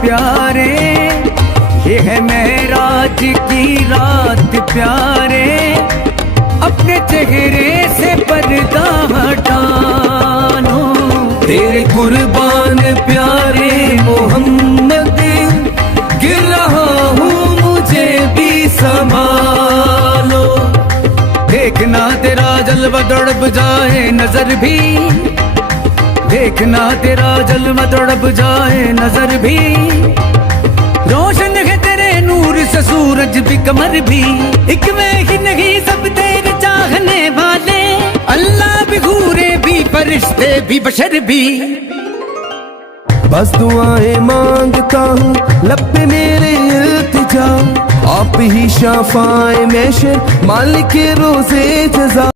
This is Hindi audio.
प्यारे, ये है मेराज की रात प्यारे, अपने चेहरे से पर्दा हटानो। तेरे कुर्बान प्यारे मोहम्मद, गिर रहा हूँ मुझे भी संभालो। देखना तेरा जलवा तड़प जाए नजर भी, देखना तेरा जलवा तड़प जाए नजर भी। रोशन है तेरे नूर से सूरज भी कमर भी, एक मैं ही नहीं सब तेरे चाहने वाले, अल्लाह भी घूरे भी फरिश्ते भी बशर भी। बस दुआएं मांगता हूँ लब पे मेरे इल्तिजा, आप ही शाफाए महशर मालिक रोज़े जज़ा।